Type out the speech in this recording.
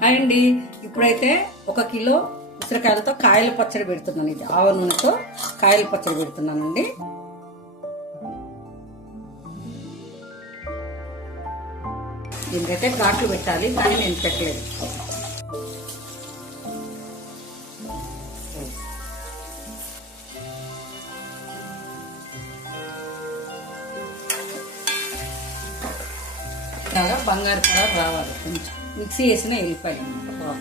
Hi అండి. ఇప్పుడైతే 1 kilo ఉసిరికాయలతో కాయల పచ్చడి పెడుతున్నాను. ఇది ఆవ నూనెతో కాయల పచ్చడి పెడుతున్నానండి. దీనికైతే ఘాట్లు పెట్టాలి, కానీ నేను పెట్టలేదు. బంగారు కలర్ రావాలి. కొంచెం మిక్సీ వేసిన వెళ్ళిపోయాయి అన్నమాట.